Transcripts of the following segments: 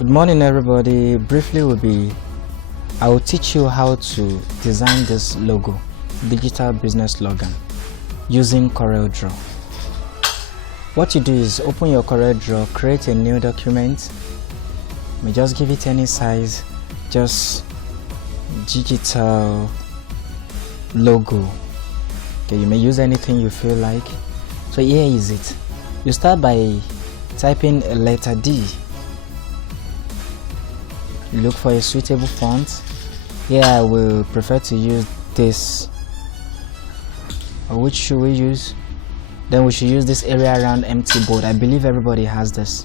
Good morning everybody. Briefly I will teach you how to design this logo, digital business slogan, using Coreldraw. What you do is open your Coreldraw, create a new document. You may just give it any size, just digital logo. Okay, you may use anything you feel like. So here is it. You start by typing a letter D. You look for a suitable font. Here I will prefer to use this. Or which should we use? Then we should use this area around empty board. I believe everybody has this.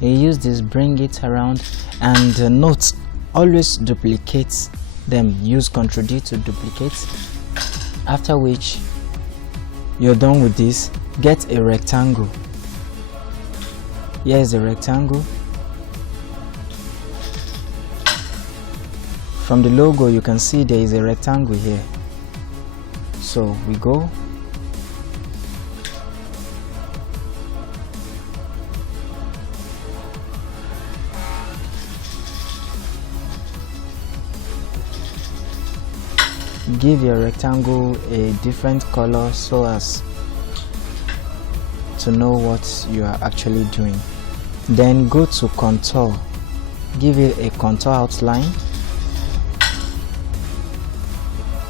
You use this, bring it around, and note, always duplicate them. Use Ctrl D to duplicate. After which you're done with this, get a rectangle. Here is a rectangle. From the logo you can see there is a rectangle here. So we go. Give your rectangle a different color so as to know what you are actually doing. Then go to contour. Give it a contour outline.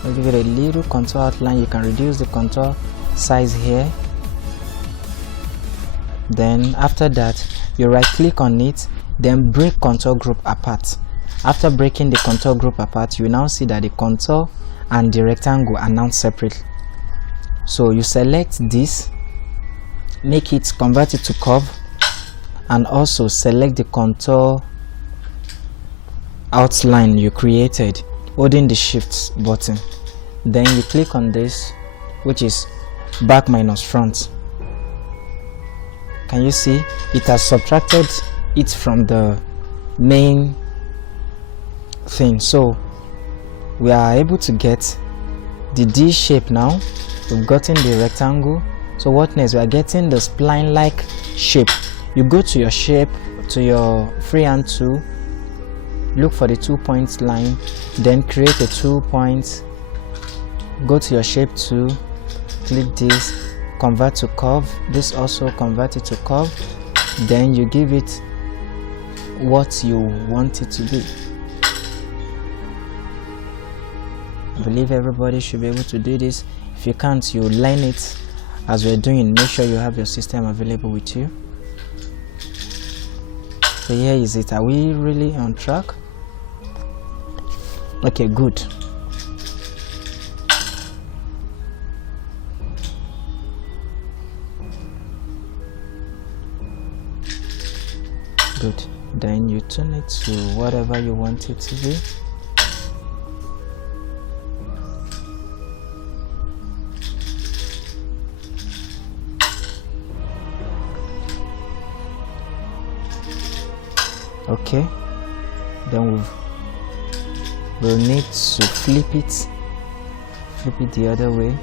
I'll give it a little contour outline. You can reduce the contour size here. Then after that, you right click on it, then break contour group apart. After breaking the contour group apart, you now see that the contour and the rectangle are now separate. So you select this, make it, convert it to curve, and also select the contour outline you created holding the shift button. Then you click on this, which is back minus front. Can you see it has subtracted it from the main thing? So we are able to get the D shape now. We've gotten the rectangle. So what next? We are getting the spline like shape. You go to your shape, to your freehand tool, look for the 2 points line, then create a 2 points, go to your shape tool, click this, convert to curve. This also convert it to curve. Then you give it what you want it to be. I believe everybody should be able to do this. If you can't, you learn it as we're doing. Make sure you have your system available with you. So here is it. Are we really on track? Okay, good. Good. Then you turn it to whatever you want it to be. Okay, then we'll need to flip it the other way.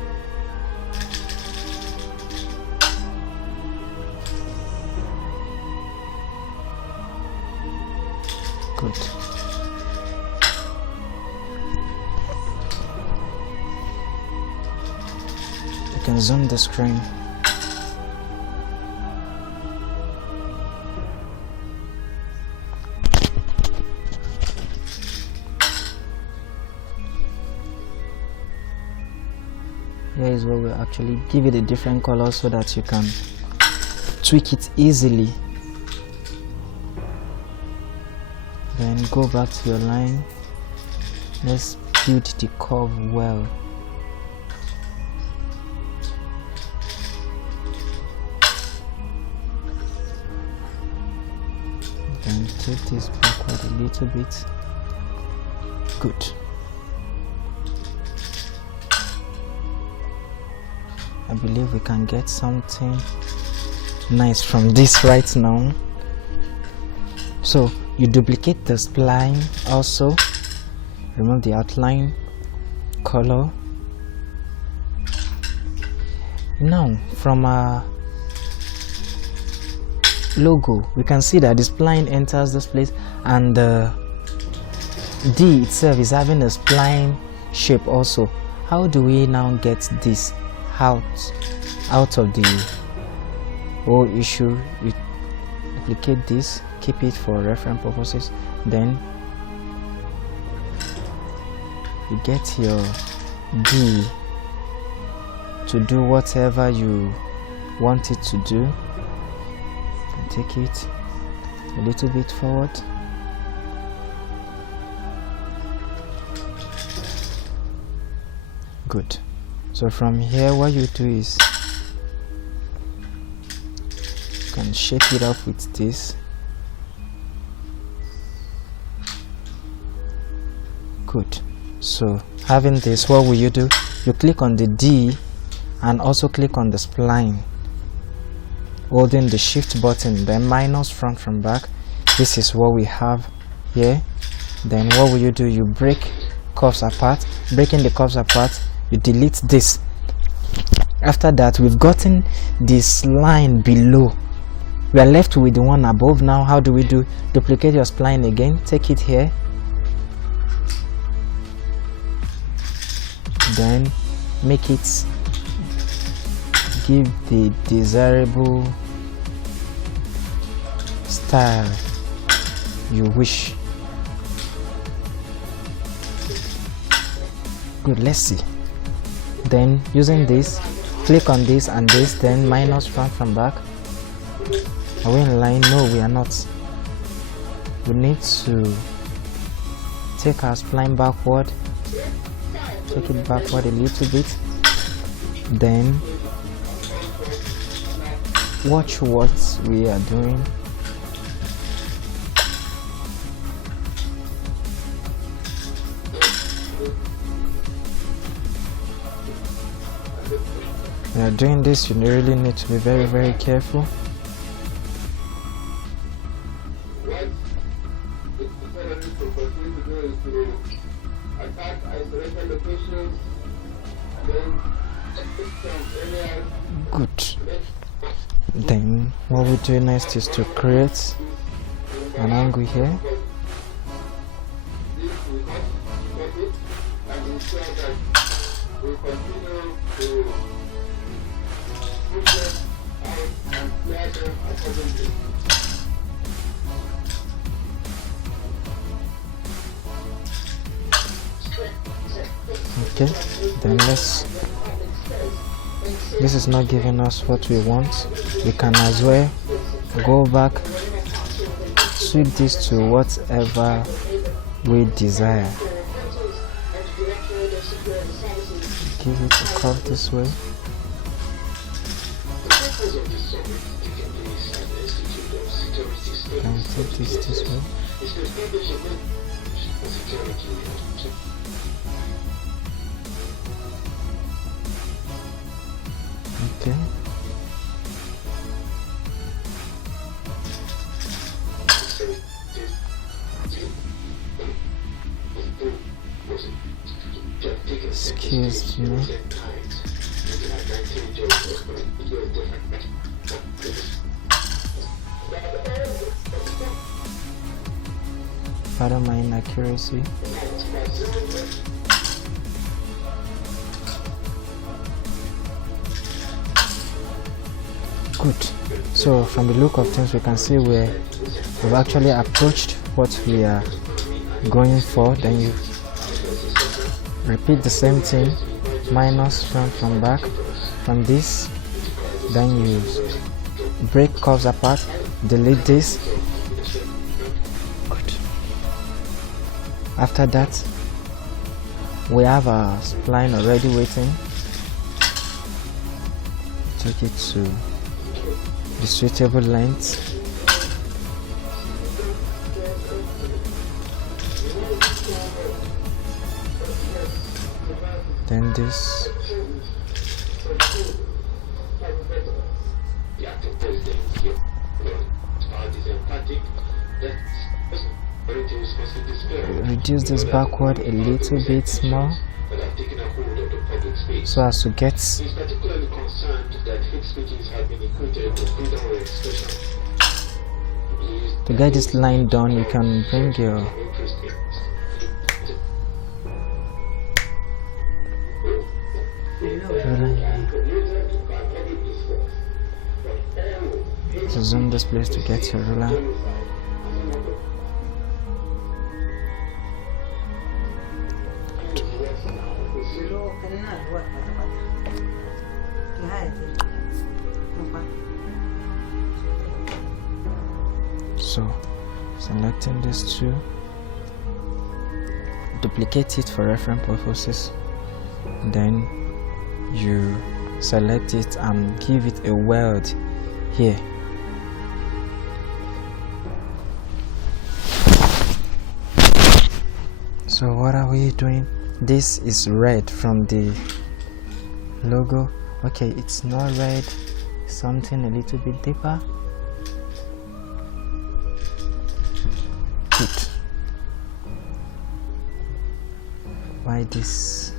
Good. You can zoom the screen. Here is where we actually give it a different color so that you can tweak it easily. Then go back to your line. Let's build the curve well. Then take this backward a little bit. Good. I believe we can get something nice from this right now. So you duplicate the spline also, remove the outline, color. Now from logo, we can see that the spline enters this place, and the D itself is having a spline shape also. How do we now get this out of the whole issue? You duplicate this, keep it for reference purposes, then you get your D to do whatever you want it to do. You can take it a little bit forward. Good. So from here, what you do is you can shape it up with this. Good. So having this, what will you do? You click on the D and also click on the spline, holding the shift button, then minus front from back. This is what we have here. Then what will you do? You break curves apart. Breaking the curves apart, you delete this. After that, we've gotten this line below. We are left with the one above. Now how do we do? Duplicate your spline again, take it here, then make it give the desirable style you wish. Good, let's see. Then using this, click on this and this, then minus front from back. Are we in line? No, we are not. We need to take our spline backward, take it backward a little bit, then watch what we are doing. When you're doing this, you really need to be very, very careful. Good. Then what we do next is to create an angle here. Okay, then this is not giving us what we want. We can as well go back, sweep this to whatever we desire. Give it a curve this way. And take this way. Okay. Excuse me. Pardon my inaccuracy. Good. So from the look of things, we can see we've actually approached what we are going for. Then you repeat the same thing, minus front from back. From this, then you break curves apart, delete this. Good. After that, we have our spline already waiting. Take it to the suitable length. Then this. Reduce this backward a little bit more, so as to get To get this line done, you can bring your so zoom this place to get your ruler. So selecting these two, duplicate it for reference purposes, then you select it and give it a weld here. So what are we doing? This is red from the logo. Okay, it's not red, something a little bit deeper. Good. Why this?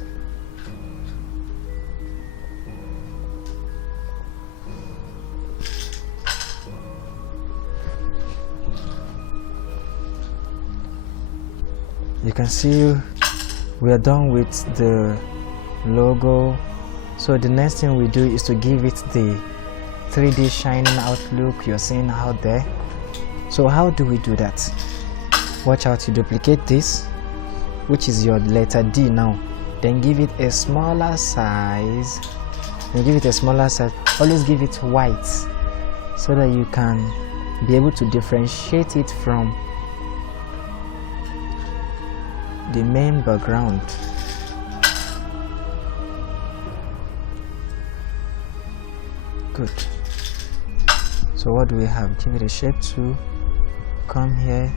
You can see we are done with the logo. So the next thing we do is to give it the 3D shining out look you're seeing out there. So how do we do that? Watch out, you duplicate this, which is your letter D now, then give it a smaller size, always give it white so that you can be able to differentiate it from the main background. Good. So what do we have? Give it a shape to come here,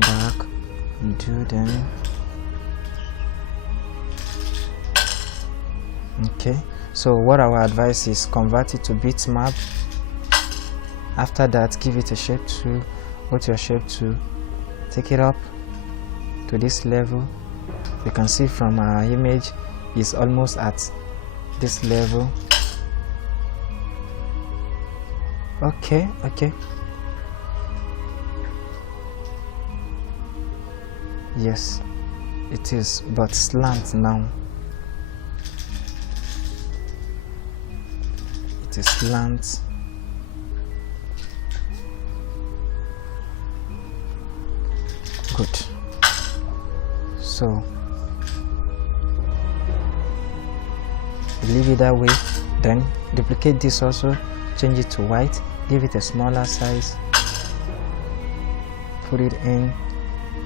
back, do them. Okay, so what our advice is, convert it to bitmap. After that, give it a shape to, go to your shape to, take it up to this level. You can see from our image is almost at this level. Okay. Yes, it is, but slant now. It is slant. Good. So leave it that way, then duplicate this also, change it to white, give it a smaller size, put it in,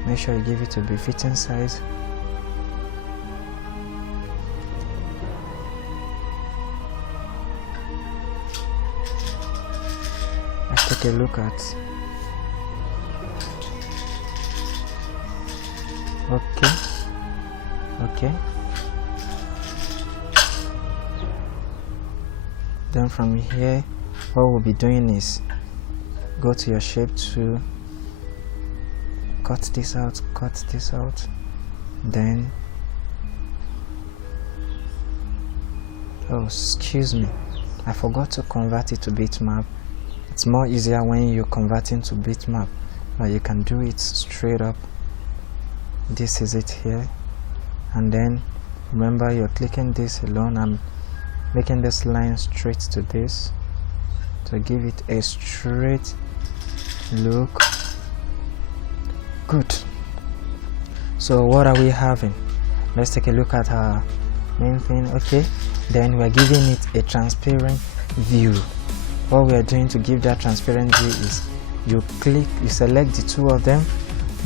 make sure you give it a befitting size. Let's take a look at. Okay. Then from here, what we'll be doing is go to your shape to cut this out, then excuse me, I forgot to convert it to bitmap. It's more easier when you convert into bitmap, but you can do it straight up. This is it here, and then remember you're clicking this alone and making this line straight to this to give it a straight look. Good. So what are we having? Let's take a look at our main thing. Okay, then we're giving it a transparent view. What we are doing to give that transparent view is you select the two of them,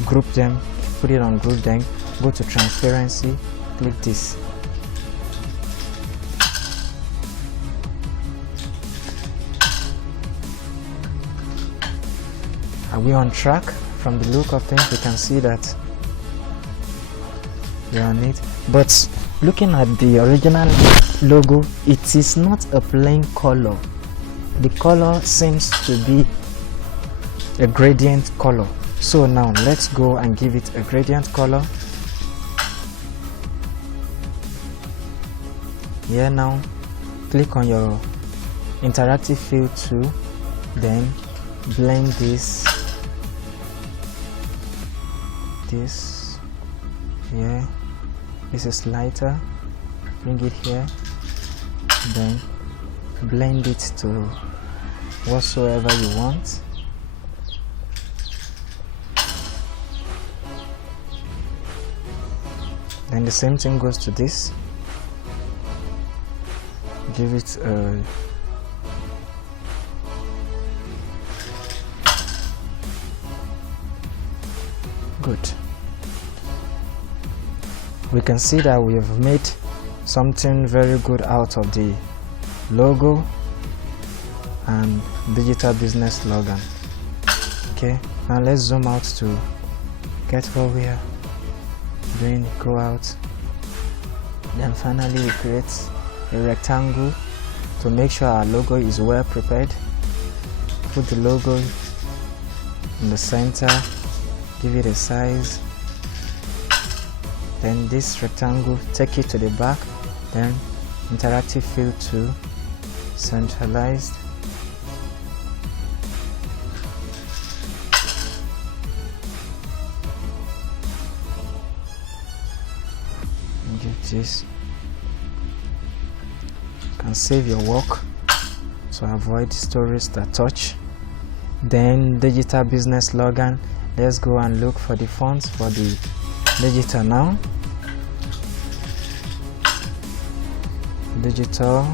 group them, put it on group, then go to transparency, click this. Are we on track? From the look of things, we can see that we are on it. But looking at the original logo, it is not a plain color. The color seems to be a gradient color. So now let's go and give it a gradient color. Here now, click on your interactive fill tool, then blend this here. This is lighter, bring it here, then blend it to whatsoever you want. Then the same thing goes to this. Give it a good. We can see that we have made something very good out of the logo and digital business slogan. Okay, now let's zoom out to get what we are doing. Go out, then finally we create a rectangle to make sure our logo is well prepared. Put the logo in the center, give it a size, then this rectangle, take it to the back, then interactive fill to centralized, and give this. You can save your work to avoid stories that touch. Then digital business slogan, let's go and look for the fonts for the digital now. Digital,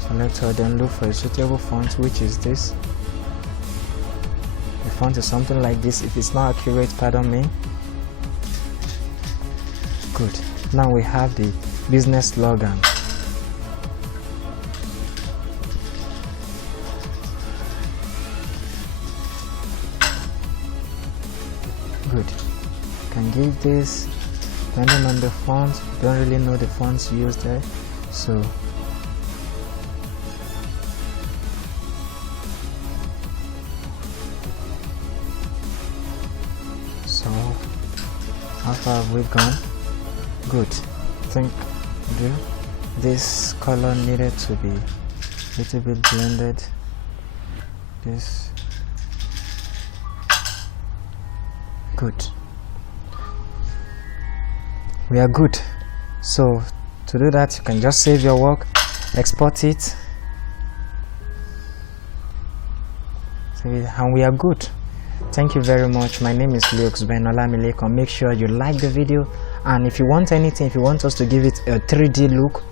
select all, then look for a suitable font, which is this. The font is something like this. If it's not accurate, pardon me. Good. Now we have the business slogan. Good. Can give this depending on the font. Don't really know the fonts used there, so how far have we gone? Good. I think this color needed to be a little bit blended. This. Good. We are good. So to do that, you can just save your work, export it, and we are good. Thank you very much. My name is Lux Ben Olamilekon. Make sure you like the video, and if you want anything, if you want us to give it a 3D look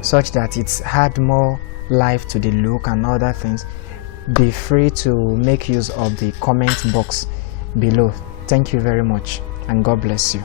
such that it's had more life to the look and other things, be free to make use of the comment box below. Thank you very much, and God bless you.